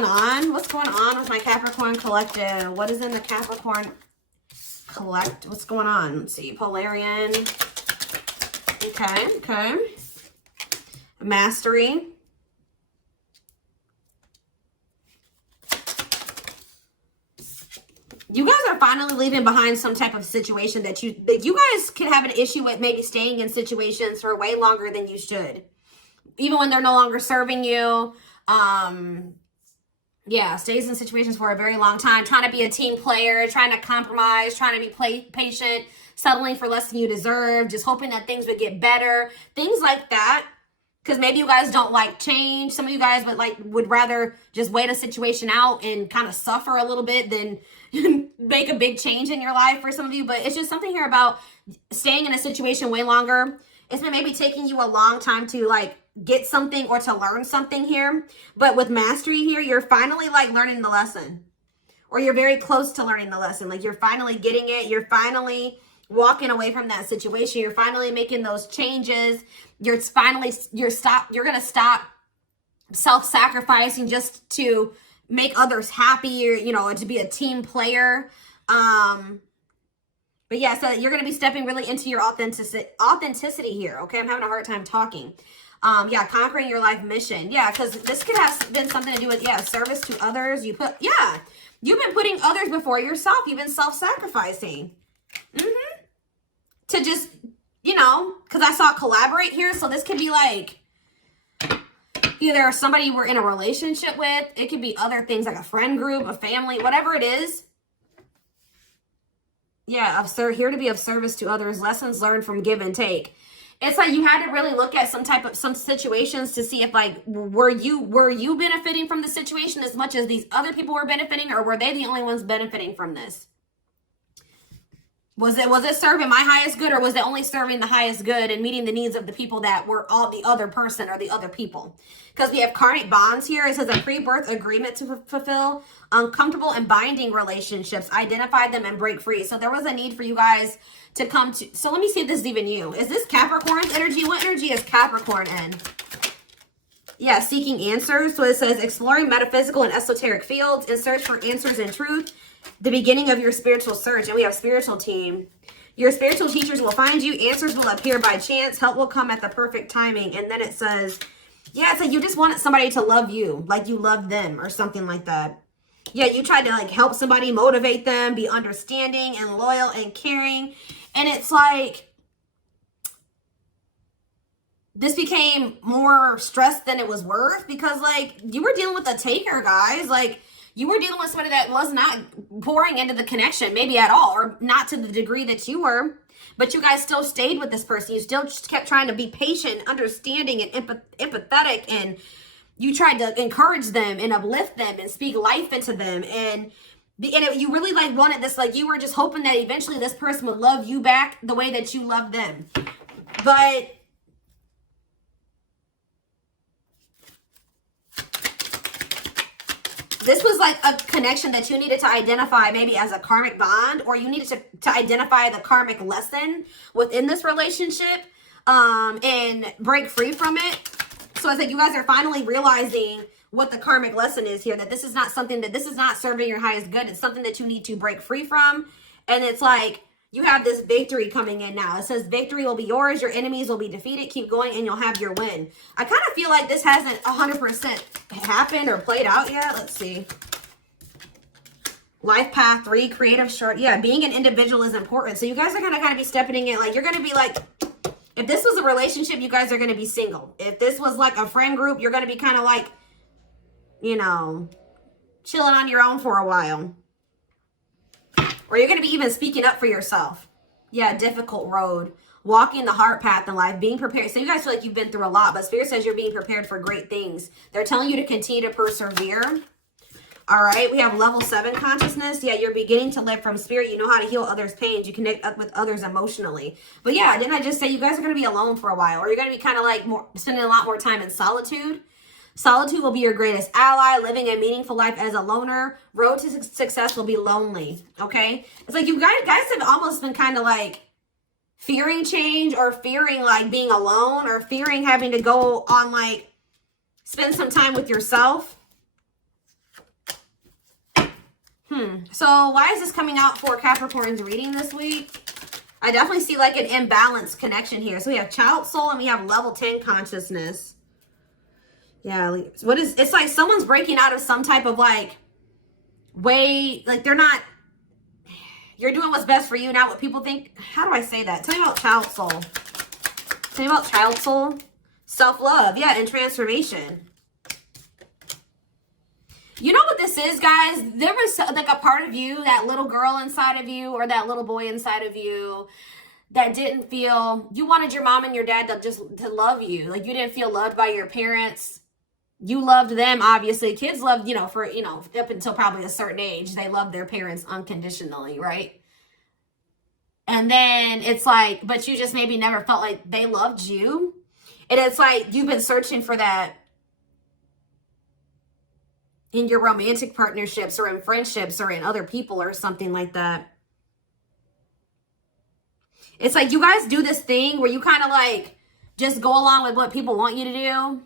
going on? What's going on with my Capricorn collective? What is in the Capricorn what's going on? Let's see, Polarian. Okay. Mastery. You guys are finally leaving behind some type of situation that you guys can have an issue with, maybe staying in situations for way longer than you should. Even when they're no longer serving you. Yeah, stays in situations for a very long time, trying to be a team player, trying to compromise, trying to be patient, settling for less than you deserve, just hoping that things would get better, things like that. Because maybe you guys don't like change. Some of you guys would rather just wait a situation out and kind of suffer a little bit than make a big change in your life for some of you. But it's just something here about staying in a situation way longer. It's been maybe taking you a long time to like get something or to learn something here. But with mastery here, you're finally like learning the lesson. Or you're very close to learning the lesson. Like you're finally getting it. You're finally walking away from that situation. You're finally making those changes. You're going to stop self-sacrificing just to make others happy, or, you know, to be a team player. But yeah, so you're going to be stepping really into your authenticity here. Okay. I'm having a hard time talking. Yeah, conquering your life mission. Yeah, because this could have been something to do with, yeah, service to others. You've been putting others before yourself. You've been self-sacrificing. To just, you know, because I saw collaborate here. So this could be like either somebody you were in a relationship with. It could be other things like a friend group, a family, whatever it is. Yeah, here to be of service to others. Lessons learned from give and take. It's like you had to really look at some situations to see if like, were you benefiting from the situation as much as these other people were benefiting, or were they the only ones benefiting from this? Was it serving my highest good, or was it only serving the highest good and meeting the needs of the people that were all the other person or the other people? Because we have karmic bonds here. It says a pre-birth agreement to fulfill uncomfortable and binding relationships, identify them and break free. So there was a need for you guys to come to. So let me see if this is even you. Is this Capricorn's energy? What energy is Capricorn in? Yeah, seeking answers. So it says exploring metaphysical and esoteric fields in search for answers and truth. The beginning of your spiritual search. And we have spiritual team. Your spiritual teachers will find you. Answers will appear by chance. Help will come at the perfect timing. And then it says, yeah, it's like you just wanted somebody to love you, like you love them or something like that. Yeah, you tried to like help somebody, motivate them, be understanding and loyal and caring. And it's like this became more stress than it was worth, because like you were dealing with a taker, guys. Like you were dealing with somebody that was not pouring into the connection, maybe at all, or not to the degree that you were. But you guys still stayed with this person. You still just kept trying to be patient, understanding, and empathetic. And you tried to encourage them and uplift them and speak life into them. And you really like wanted this, like you were just hoping that eventually this person would love you back the way that you loved them. But this was like a connection that you needed to identify maybe as a karmic bond, or you needed to identify the karmic lesson within this relationship and break free from it. So it's like you guys are finally realizing what the karmic lesson is here, that this is not something this is not serving your highest good. It's something that you need to break free from. And it's like you have this victory coming in now. It says victory will be yours. Your enemies will be defeated. Keep going and you'll have your win. I kind of feel like this hasn't 100% happened or played out yet. Let's see. Life path 3, creative short. Yeah, being an individual is important. So you guys are going to kind of be stepping in. Like you're going to be like, if this was a relationship, you guys are going to be single. If this was like a friend group, you're going to be kind of like, you know, chilling on your own for a while. Or you're going to be even speaking up for yourself. Yeah, difficult road. Walking the heart path in life. Being prepared. So you guys feel like you've been through a lot. But Spirit says you're being prepared for great things. They're telling you to continue to persevere. All right. We have level 7 consciousness. Yeah, you're beginning to live from Spirit. You know how to heal others' pains. You connect up with others emotionally. But yeah, didn't I just say you guys are going to be alone for a while? Or you're going to be kind of like spending a lot more time in solitude. Solitude will be your greatest ally. Living a meaningful life as a loner. Road to success will be lonely. Okay? It's like you guys have almost been kind of like fearing change, or fearing like being alone, or fearing having to go on like spend some time with yourself. So why is this coming out for Capricorn's reading this week? I definitely see like an imbalanced connection here. So we have child soul and we have level 10 consciousness. Yeah, what is, it's like someone's breaking out of some type of like way, like they're not, you're doing what's best for you, not what people think. How do I say that? Tell me about child soul. Tell me about child soul. Self-love, yeah, and transformation. You know what this is, guys? There was like a part of you, that little girl inside of you or that little boy inside of you that didn't feel, you wanted your mom and your dad to love you. Like you didn't feel loved by your parents. You loved them, obviously. Kids loved, up until probably a certain age, they loved their parents unconditionally, right? And then it's like, but you just maybe never felt like they loved you. And it's like you've been searching for that in your romantic partnerships or in friendships or in other people or something like that. It's like you guys do this thing where you kind of like just go along with what people want you to do,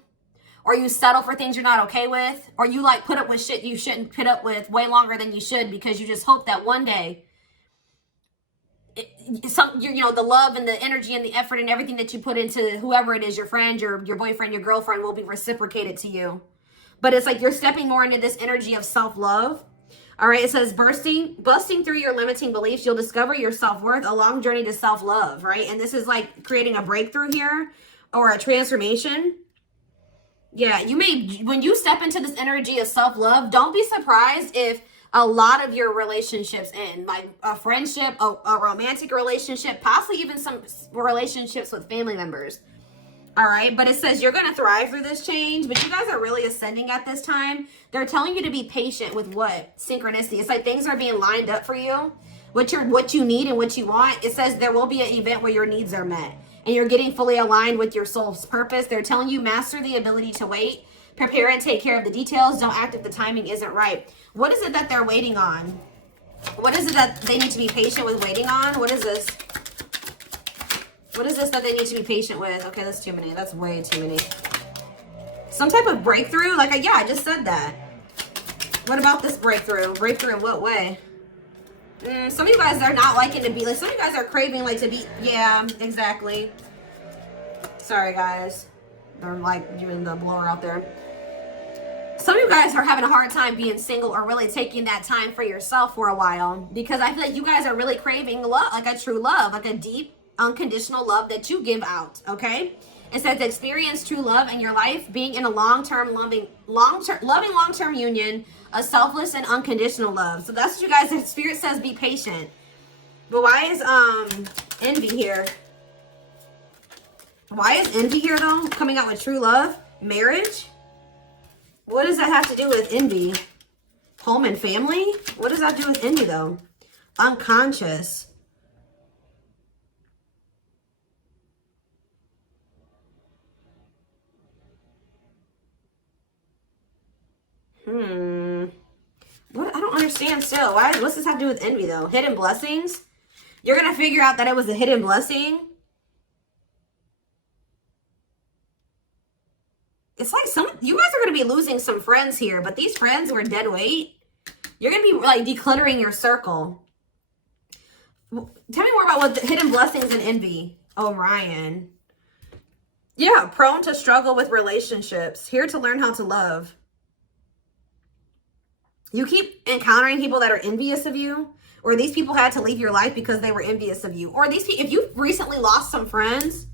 or you settle for things you're not okay with, or you like put up with shit you shouldn't put up with way longer than you should because you just hope that one day the love and the energy and the effort and everything that you put into whoever it is, your friend, your boyfriend, your girlfriend, will be reciprocated to you. But it's like you're stepping more into this energy of self-love. All right, it says busting through your limiting beliefs, you'll discover your self-worth, a long journey to self-love, right? And this is like creating a breakthrough here or a transformation. Yeah, you may, when you step into this energy of self-love, don't be surprised if a lot of your relationships end, like a friendship, a romantic relationship, possibly even some relationships with family members. All right, but it says you're going to thrive through this change, but you guys are really ascending at this time. They're telling you to be patient with what? Synchronicity. It's like things are being lined up for you, what you need and what you want. It says there will be an event where your needs are met and you're getting fully aligned with your soul's purpose. They're telling you master the ability to wait, prepare and take care of the details. Don't act if the timing isn't right. What is it that they're waiting on? What is it that they need to be patient with waiting on? What is this? What is this that they need to be patient with? Okay, that's too many. That's way too many. Some type of breakthrough? Like, yeah, I just said that. What about this breakthrough? Breakthrough in what way? Some of you guys are not liking to be, like, some of you guys are craving, like, to be, yeah, exactly. Sorry, guys. They're, like, doing the blower out there. Some of you guys are having a hard time being single or really taking that time for yourself for a while, because I feel like you guys are really craving love, like a true love, like a deep, unconditional love that you give out. Okay, it says experience true love in your life, being in a long-term long-term union, a selfless and unconditional love. So that's what you guys, the spirit says be patient. But why is envy here? Why is envy here though? Coming out with true love, marriage. What does that have to do with envy? Home and family. What does that do with envy though? Unconscious. What? I don't understand still. What's this have to do with envy though? Hidden blessings? You're going to figure out that it was a hidden blessing? It's like you guys are going to be losing some friends here, but these friends were dead weight. You're going to be like decluttering your circle. Tell me more about what the hidden blessings and envy. Orion. Yeah, prone to struggle with relationships. Here to learn how to love. You keep encountering people that are envious of you, or these people had to leave your life because they were envious of you. Or these people, if you recently lost some friends,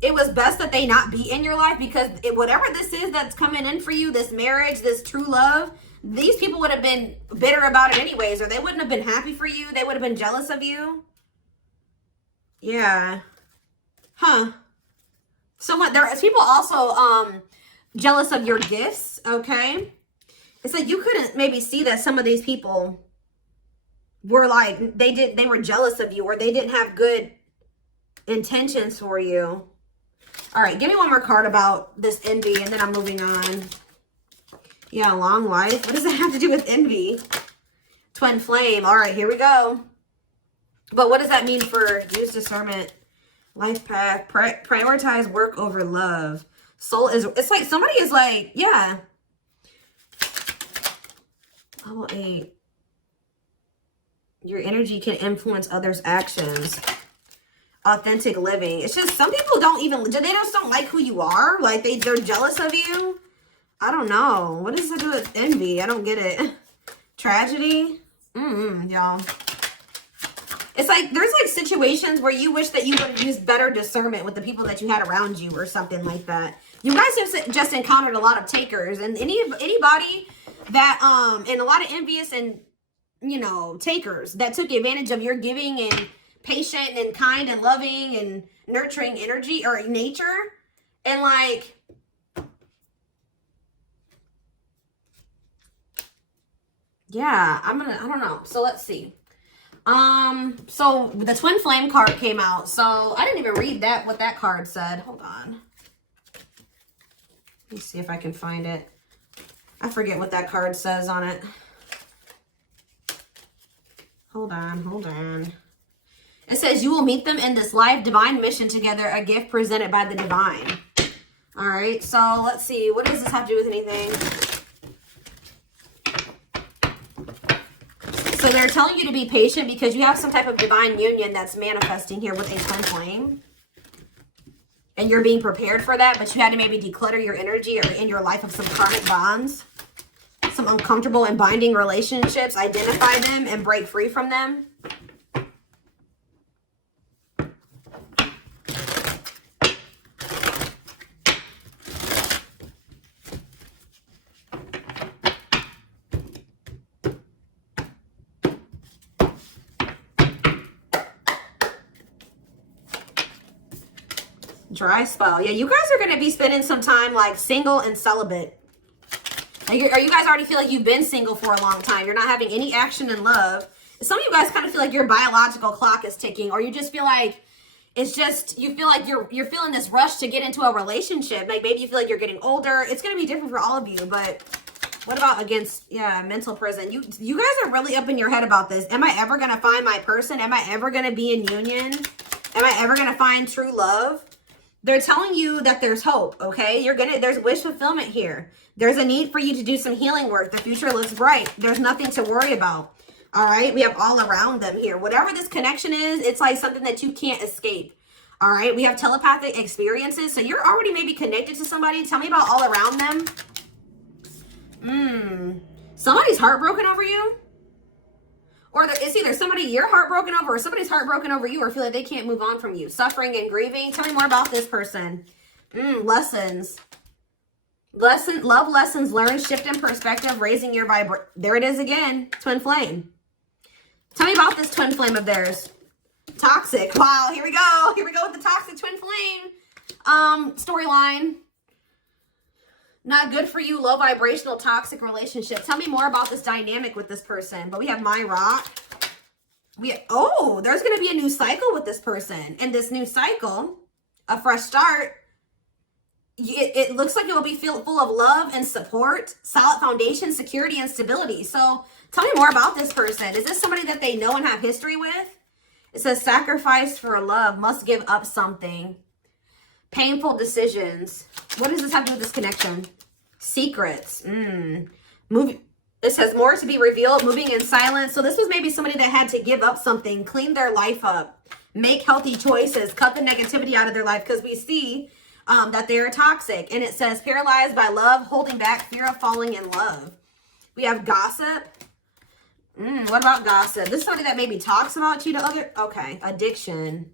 it was best that they not be in your life, because whatever this is that's coming in for you, this marriage, this true love, these people would have been bitter about it anyways, or they wouldn't have been happy for you. They would have been jealous of you. Yeah. Huh. There's people also jealous of your gifts, okay? It's like you couldn't maybe see that some of these people were like, they were jealous of you, or they didn't have good intentions for you. All right, give me one more card about this envy, and then I'm moving on. Yeah, long life. What does that have to do with envy? Twin flame. All right, here we go. But what does that mean for use discernment? Life path. Prioritize work over love. Soul is, it's like somebody is like, yeah. Level 8. Your energy can influence others' actions. Authentic living. It's just some people don't even, they just don't like who you are. Like they're jealous of you. I don't know. What does it do with envy? I don't get it. Tragedy. Y'all. It's like there's like situations where you wish that you would have used better discernment with the people that you had around you or something like that. You guys have just encountered a lot of takers, and anybody that and a lot of envious and, you know, takers that took advantage of your giving and patient and kind and loving and nurturing energy or nature. And like, yeah, I don't know. So let's see. So the twin flame card came out. So I didn't even read that, what that card said. Hold on. Let me see if I can find it. I forget what that card says on it. Hold on. It says, you will meet them in this life divine mission together, a gift presented by the divine. All right, so let's see. What does this have to do with anything? So they're telling you to be patient because you have some type of divine union that's manifesting here with a twin flame. And you're being prepared for that, but you had to maybe declutter your energy or in your life of some karmic bonds, some uncomfortable and binding relationships, identify them and break free from them. Dry spell. Yeah, you guys are going to be spending some time like single and celibate. Or you guys already feel like you've been single for a long time. You're not having any action in love. Some of you guys kind of feel like your biological clock is ticking, or you just feel like it's just, you feel like you're feeling this rush to get into a relationship. Like maybe you feel like you're getting older. It's going to be different for all of you, but what about against, yeah, mental prison? You guys are really up in your head about this. Am I ever going to find my person? Am I ever going to be in union? Am I ever going to find true love? They're telling you that there's hope, okay? There's wish fulfillment here. There's a need for you to do some healing work. The future looks bright. There's nothing to worry about, all right? We have all around them here. Whatever this connection is, it's like something that you can't escape, all right? We have telepathic experiences. So you're already maybe connected to somebody. Tell me about all around them. Somebody's heartbroken over you. Or it's either somebody you're heartbroken over or somebody's heartbroken over you or feel like they can't move on from you. Suffering and grieving. Tell me more about this person. Lessons. Love lessons learned, shift in perspective, raising your vibration. There it is again. Twin flame. Tell me about this twin flame of theirs. Toxic. Wow, here we go. Here we go with the toxic twin flame storyline. Not good for you, low vibrational, toxic relationship. Tell me more about this dynamic with this person. But we have my rock. There's going to be a new cycle with this person. And this new cycle, a fresh start, it looks like it will be full of love and support, solid foundation, security, and stability. So tell me more about this person. Is this somebody that they know and have history with? It says sacrifice for love, must give up something. Painful decisions. What does this have to do with this connection? Secrets. It says more to be revealed, moving in silence. So this was maybe somebody that had to give up something, clean their life up, make healthy choices, cut the negativity out of their life, because we see that they're toxic. And it says paralyzed by love, holding back, fear of falling in love. We have gossip. What about gossip? This is somebody that maybe talks about you to other. Okay, addiction.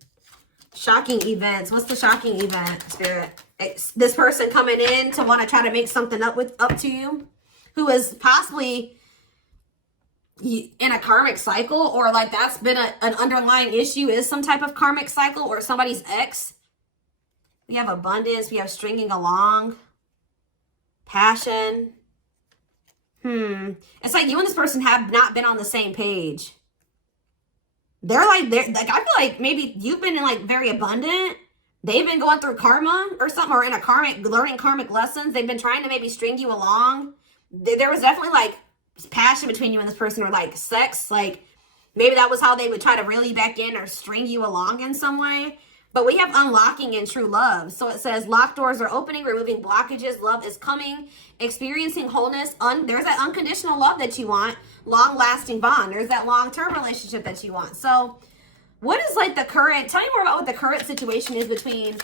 Shocking events. What's the shocking event, Spirit? It's this person coming in to want to try to make something up to you, who is possibly in a karmic cycle, or like that's been an underlying issue, is some type of karmic cycle, or somebody's ex. We have abundance. We have stringing along. Passion. It's like you and this person have not been on the same page. They're like, I feel like maybe you've been in like very abundant. They've been going through karma or something, or in a learning karmic lessons. They've been trying to maybe string you along. There was definitely like passion between you and this person, or like sex. Like maybe that was how they would try to reel you back in or string you along in some way. But we have unlocking in true love. So it says locked doors are opening, removing blockages. Love is coming, experiencing wholeness. There's that unconditional love that you want. long-lasting bond. There's that long-term relationship that you want. So what is like the current, tell me more about what the current situation is between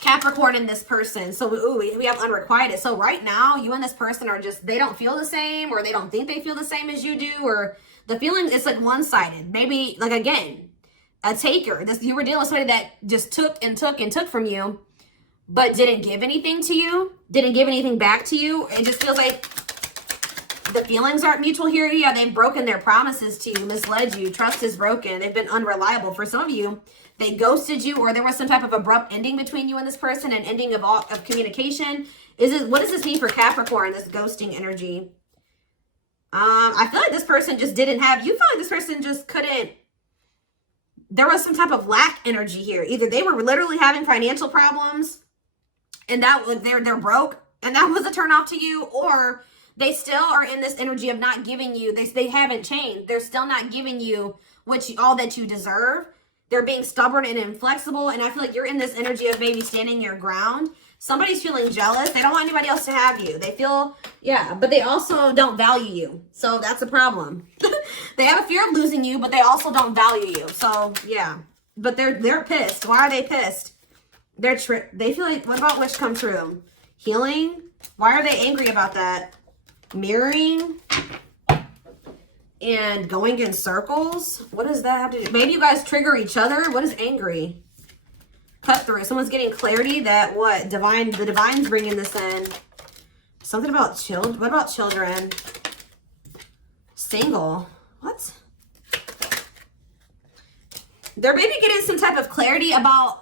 Capricorn and this person. So we have unrequited. So right now, you and this person are just, they don't feel the same, or they don't think they feel the same as you do, or the feeling, it's like one-sided. Maybe, like, again, a taker. You were dealing with somebody that just took and took and took from you, but didn't give anything to you, didn't give anything back to you. It just feels like the feelings aren't mutual here. Yeah, they've broken their promises to you, misled you. Trust is broken. They've been unreliable. For some of you, they ghosted you, or there was some type of abrupt ending between you and this person, an ending of communication. What does this mean for Capricorn, this ghosting energy? I feel like this person just didn't have, you feel like this person just couldn't, there was some type of lack energy here. Either they were literally having financial problems, and that they're broke, and that was a turn off to you, or they still are in this energy of not giving you, they haven't changed. They're still not giving you all that you deserve. They're being stubborn and inflexible, and I feel like you're in this energy of maybe standing your ground. Somebody's feeling jealous. They don't want anybody else to have you. They feel, yeah, but they also don't value you. So that's a problem. They have a fear of losing you, but they also don't value you. So yeah, but they're pissed. Why are they pissed? They feel like, what about wish come true? Healing? Why are they angry about that? Mirroring and going in circles. What does that have to do? Maybe you guys trigger each other. What is angry? Cut through. Someone's getting clarity that what? The divine's bringing this in. Something about children. What about children? Single. What? They're maybe getting some type of clarity about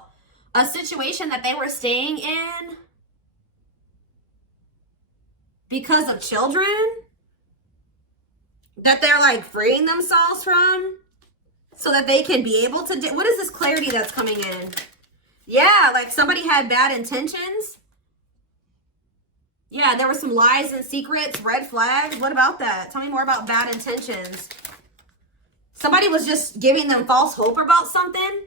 a situation that they were staying in because of children that they're like freeing themselves from, so that they can be able to do. What is this clarity that's coming in? Yeah, like somebody had bad intentions. Yeah, there were some lies and secrets, red flags. What about that? Tell me more about bad intentions. Somebody was just giving them false hope about something.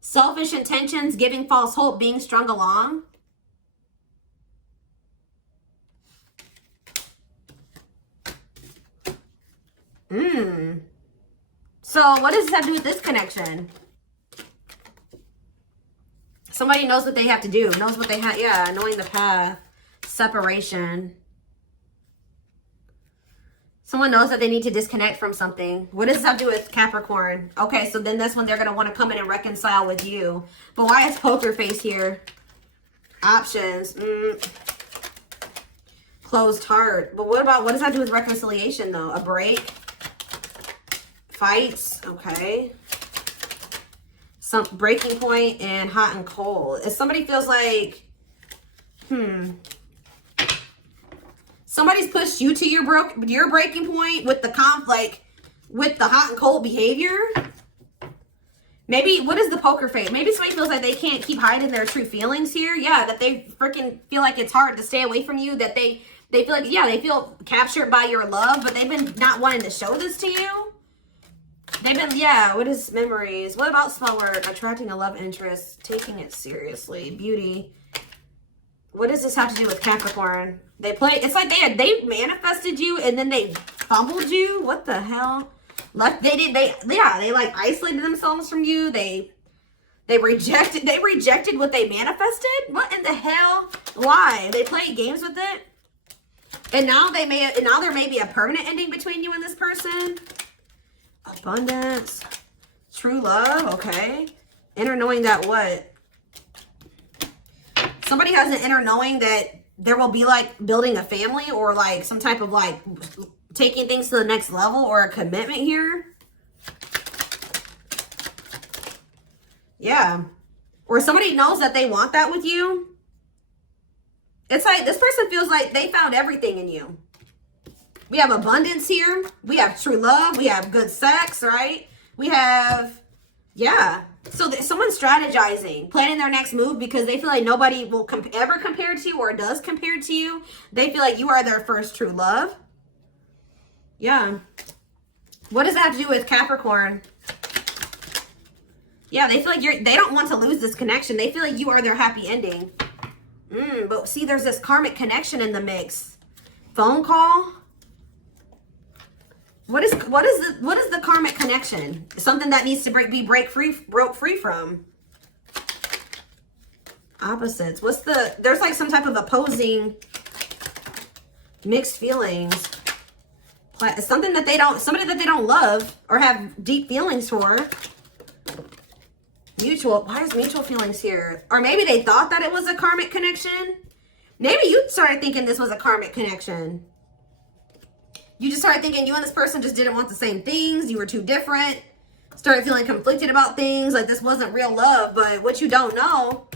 Selfish intentions, giving false hope, being strung along. So what does this have to do with this connection? Somebody knows what they have to do. Knows what they have. Yeah, knowing the path. Separation. Someone knows that they need to disconnect from something. What does this have to do with Capricorn? Okay, so then this one, they're going to want to come in and reconcile with you. But why is poker face here? Options. Closed heart. But what does that have to do with reconciliation, though? A break? Fights. Okay. Some breaking point and hot and cold. If somebody feels like, somebody's pushed you to your breaking point with the with the hot and cold behavior. Maybe, what is the poker face? Maybe somebody feels like they can't keep hiding their true feelings here. Yeah, that they freaking feel like it's hard to stay away from you. That they feel like, yeah, they feel captured by your love, but they've been not wanting to show this to you. They've been, yeah, what is memories? What about spell work? Attracting a love interest, taking it seriously, beauty. What does this have to do with Capricorn? It's like they manifested you and then they fumbled you. What the hell? They like isolated themselves from you. They rejected what they manifested. What in the hell? Why? They played games with it. And now there may be a permanent ending between you and this person. Abundance. True love. Okay. Inner knowing that what? Somebody has an inner knowing that there will be like building a family, or like some type of like taking things to the next level, or a commitment here. Yeah. Or somebody knows that they want that with you. It's like this person feels like they found everything in you. We have abundance here. We have true love. We have good sex, right? We have, yeah. So someone's strategizing, planning their next move because they feel like nobody will ever compare to you or does compare to you. They feel like you are their first true love. Yeah. What does that have to do with Capricorn? Yeah, they feel like they don't want to lose this connection. They feel like you are their happy ending. But see, there's this karmic connection in the mix. Phone call. What is the karmic connection? Something that needs to broke free from. Opposites. What's the, there's like some type of opposing mixed feelings. Something that they don't, somebody that they don't love or have deep feelings for. Mutual. Why is mutual feelings here? Or maybe they thought that it was a karmic connection. Maybe you started thinking this was a karmic connection. You just started thinking you and this person just didn't want the same things. You were too different. Started feeling conflicted about things. Like this wasn't real love. But what you don't know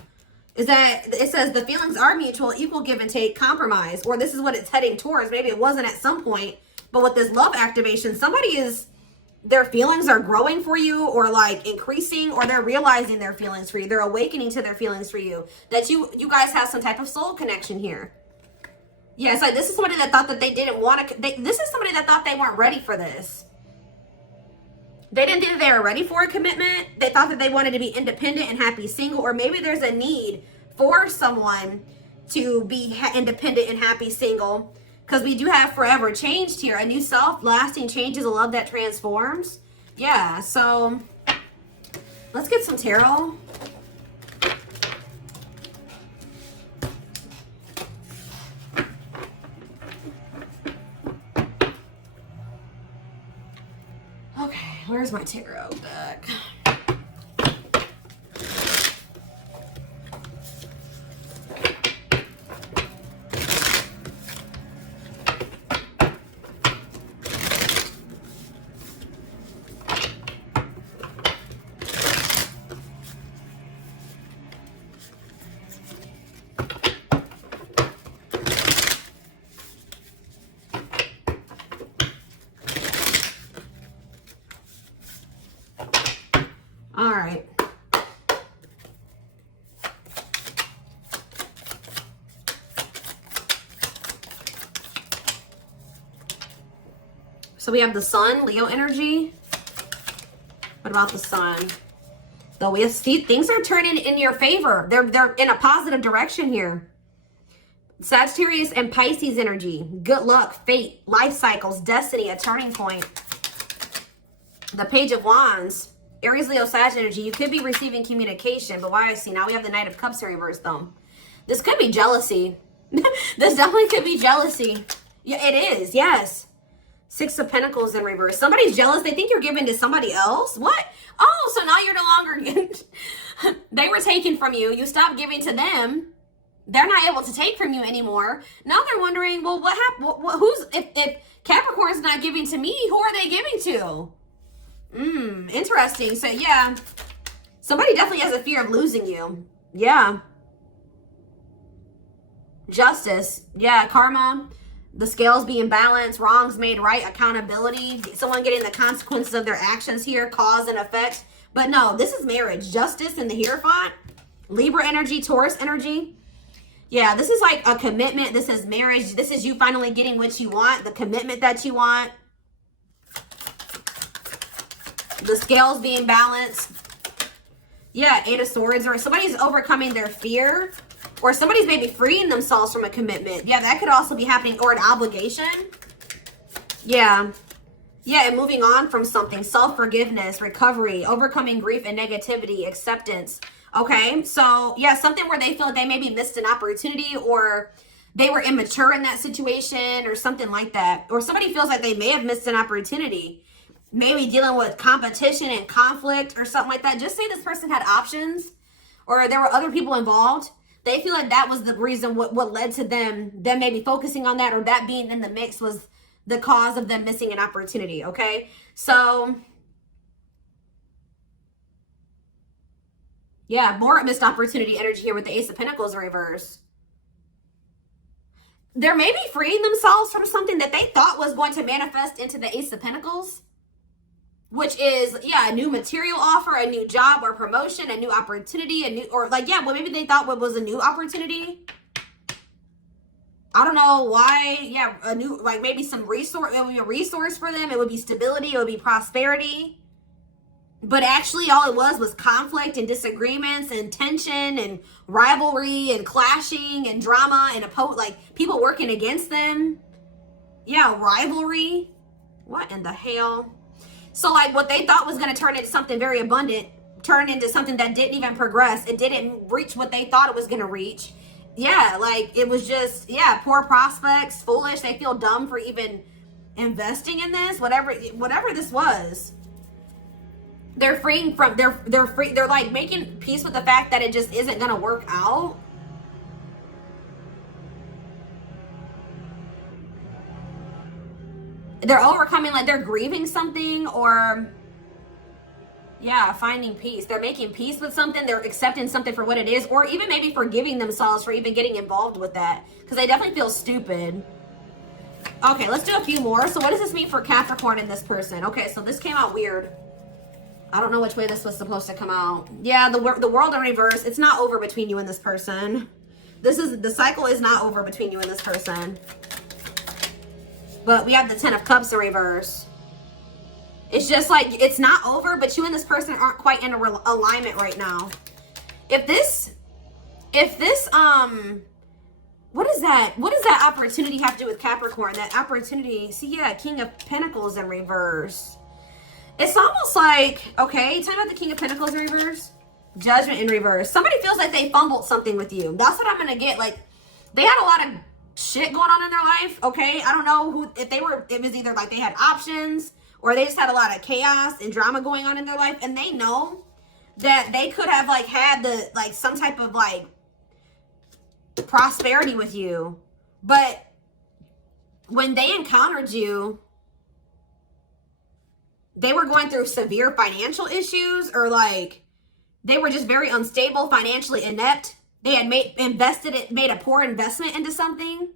is that it says the feelings are mutual, equal give and take, compromise. Or this is what it's heading towards. Maybe it wasn't at some point. But with this love activation, somebody is, their feelings are growing for you or like increasing, or they're realizing their feelings for you. They're awakening to their feelings for you. That you guys have some type of soul connection here. Yeah, it's like this is somebody that thought that they didn't want to, this is somebody that thought they weren't ready for this. They didn't think that they were ready for a commitment. They thought that they wanted to be independent and happy single, or maybe there's a need for someone to be independent and happy single, because we do have forever changed here. A new self, lasting changes, a love that transforms. Yeah, so let's get some tarot. Okay, where's my tarot deck? All right. So we have the sun, Leo energy. What about the sun? Though we see things are turning in your favor. They're in a positive direction here. Sagittarius and Pisces energy. Good luck, fate, life cycles, destiny, a turning point. The Page of Wands. Aries, Leo, Sag energy. You could be receiving communication, but why I see now we have the Knight of Cups in reverse though. This could be jealousy. This definitely could be jealousy. Yeah, it is. Yes. Six of Pentacles in reverse. Somebody's jealous. They think you're giving to somebody else. What? Oh, so now you're no longer. They were taken from you. You stopped giving to them. They're not able to take from you anymore. Now they're wondering, well, what happened? Who's if Capricorn's not giving to me? Who are they giving to? Interesting. So yeah, somebody definitely has a fear of losing you. Yeah. Justice. Yeah. Karma. The scales being balanced. Wrongs made right. Accountability. Someone getting the consequences of their actions here. Cause and effect. But no, this is marriage. Justice in the Hierophant. Libra energy. Taurus energy. Yeah, this is like a commitment. This is marriage. This is you finally getting what you want. The commitment that you want. The scales being balanced. Yeah, Eight of Swords. Or somebody's overcoming their fear. Or somebody's maybe freeing themselves from a commitment. Yeah, that could also be happening. Or an obligation. Yeah. Yeah, and moving on from something. Self-forgiveness, recovery, overcoming grief and negativity, acceptance. Okay, so yeah, something where they feel like they maybe missed an opportunity, or they were immature in that situation, or something like that. Or somebody feels like they may have missed an opportunity. Maybe dealing with competition and conflict or something like that. Just say this person had options, or there were other people involved. They feel like that was the reason what led to them maybe focusing on that, or that being in the mix was the cause of them missing an opportunity, okay? So, yeah, more missed opportunity energy here with the Ace of Pentacles in reverse. They're maybe freeing themselves from something that they thought was going to manifest into the Ace of Pentacles. Which is, yeah, a new material offer, a new job or promotion, a new opportunity, or like, yeah, well, maybe they thought what was a new opportunity. I don't know why. Yeah, a new, like maybe some resource, it would be a resource for them. It would be stability. It would be prosperity. But actually all it was conflict and disagreements and tension and rivalry and clashing and drama and like people working against them. Yeah, rivalry. What in the hell? So like what they thought was going to turn into something very abundant turned into something that didn't even progress. It didn't reach what they thought it was going to reach. Yeah, like it was just, yeah, poor prospects, foolish. They feel dumb for even investing in this, whatever this was. They're freeing from, they're like making peace with the fact that it just isn't going to work out. They're overcoming, like they're grieving something, or yeah, finding peace. They're making peace with something. They're accepting something for what it is, or even maybe forgiving themselves for even getting involved with that, because they definitely feel stupid. Okay, let's do a few more. So what does this mean for Capricorn and this person? Okay, so this came out weird. I don't know which way this was supposed to come out. Yeah, the world in reverse. It's not over between you and this person. The cycle is not over between you and this person. But we have the 10 of Cups in reverse. It's just like, it's not over, but you and this person aren't quite in alignment right now. If this, what is that? What does that opportunity have to do with Capricorn? That opportunity, see, yeah, King of Pentacles in reverse. It's almost like, okay, tell me about the King of Pentacles in reverse. Judgment in reverse. Somebody feels like they fumbled something with you. That's what I'm going to get. Like, they had a lot of shit going on in their life, okay? I don't know if it was either like they had options or they just had a lot of chaos and drama going on in their life, and they know that they could have like had some type of like prosperity with you, but when they encountered you, they were going through severe financial issues, or like they were just very unstable, financially inept. They had made a poor investment into something.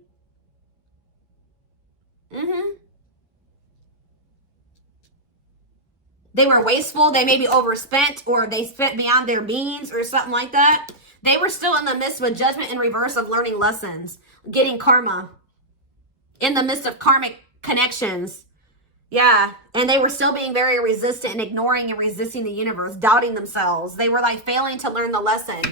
They were wasteful. They maybe overspent, or they spent beyond their means or something like that. They were still in the midst of judgment in reverse of learning lessons, getting karma, in the midst of karmic connections. Yeah, and they were still being very resistant and ignoring and resisting the universe, doubting themselves. They were like failing to learn the lesson.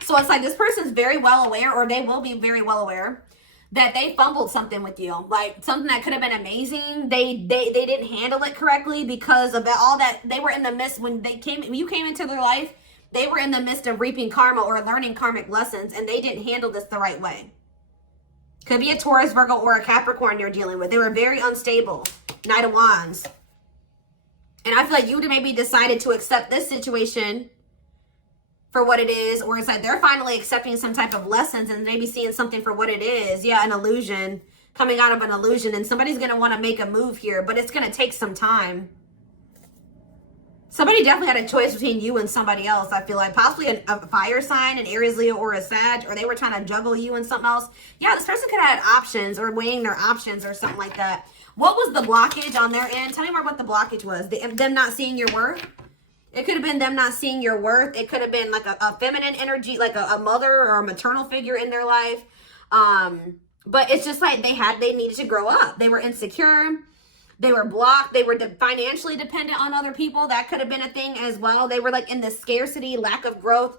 So it's like this person's very well aware, or they will be very well aware, that they fumbled something with you. Like something that could have been amazing. They didn't handle it correctly because of all that. They were in the midst, when you came into their life, they were in the midst of reaping karma or learning karmic lessons, and they didn't handle this the right way. Could be a Taurus, Virgo, or a Capricorn you're dealing with. They were very unstable. Knight of Wands. And I feel like you maybe decided to accept this situation for what it is, or it's like they're finally accepting some type of lessons and maybe seeing something for what it is. Yeah, an illusion, coming out of an illusion, and somebody's going to want to make a move here, but it's going to take some time. Somebody definitely had a choice between you and somebody else, I feel like. Possibly a fire sign, an Aries, Leo, or a Sag, or they were trying to juggle you and something else. Yeah, this person could have had options, or weighing their options or something like that. What was the blockage on their end? Tell me more what the blockage was. Them not seeing your worth? It could have been them not seeing your worth. It could have been like a feminine energy, like a mother or a maternal figure in their life. But it's just like they needed to grow up. They were insecure. They were blocked. They were financially dependent on other people. That could have been a thing as well. They were like in this scarcity, lack of growth.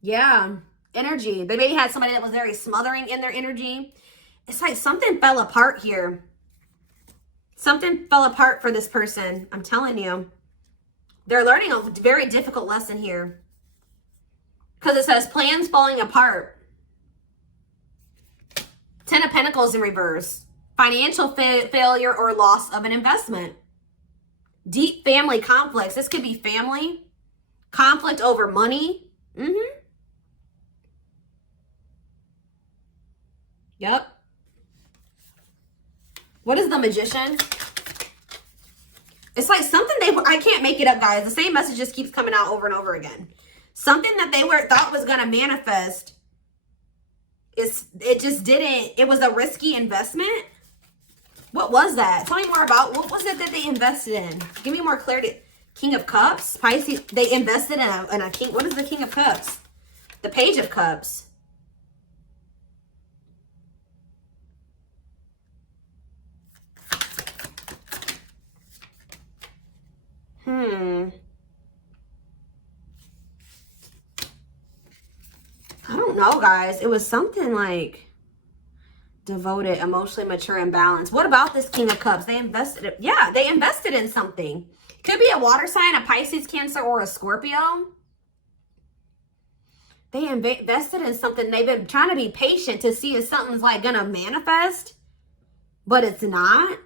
Yeah, energy. They maybe had somebody that was very smothering in their energy. It's like something fell apart here. Something fell apart for this person. I'm telling you. They're learning a very difficult lesson here. Because it says plans falling apart. 10 of Pentacles in reverse. Financial failure or loss of an investment. Deep family conflicts. This could be family. Conflict over money. Yep. What is the Magician? It's like something I can't make it up, guys. The same message just keeps coming out over and over again. Something that they thought was going to manifest. It just didn't. It was a risky investment. What was that? Tell me more about, what was it that they invested in? Give me more clarity. King of Cups, Pisces. They invested in a king. What is the King of Cups? The Page of Cups. I don't know, guys. It was something like Devoted, emotionally mature, and balanced. What about this King of Cups? They invested, yeah, they invested in something. Could be a water sign, a Pisces, Cancer, or a Scorpio. They invested in something. They've been trying to be patient to see if something's like gonna manifest, but it's not.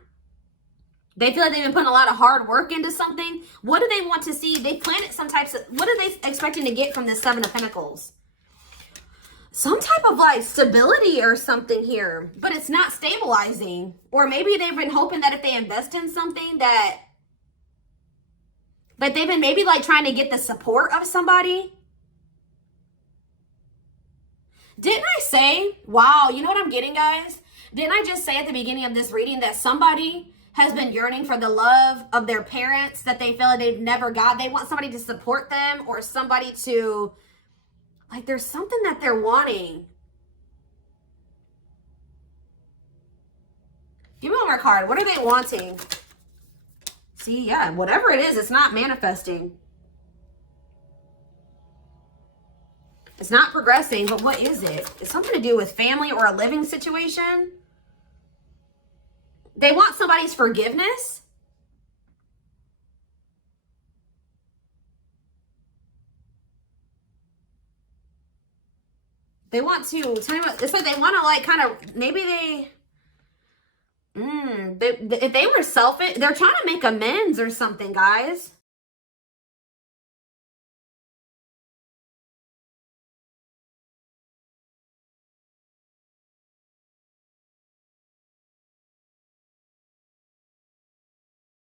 They feel like they've been putting a lot of hard work into something. What do they want to see? They planted some types of, what are they expecting to get from this Seven of Pentacles? Some type of like stability or something here, but it's not stabilizing. Or maybe they've been hoping that if they invest in something that they've been maybe like trying to get the support of somebody. Didn't I say, wow, you know what I'm getting, guys? Didn't I just say at the beginning of this reading that somebody has been yearning for the love of their parents that they feel like they've never got? They want somebody to support them or somebody to, like, there's something that they're wanting. Give me one more card. What are they wanting? See, yeah, whatever it is, it's not manifesting. It's not progressing, but what is it? It's something to do with family or a living situation. They want somebody's forgiveness. They want to, tell me what, it's like they want to like kind of, maybe if they were selfish, they're trying to make amends or something, guys.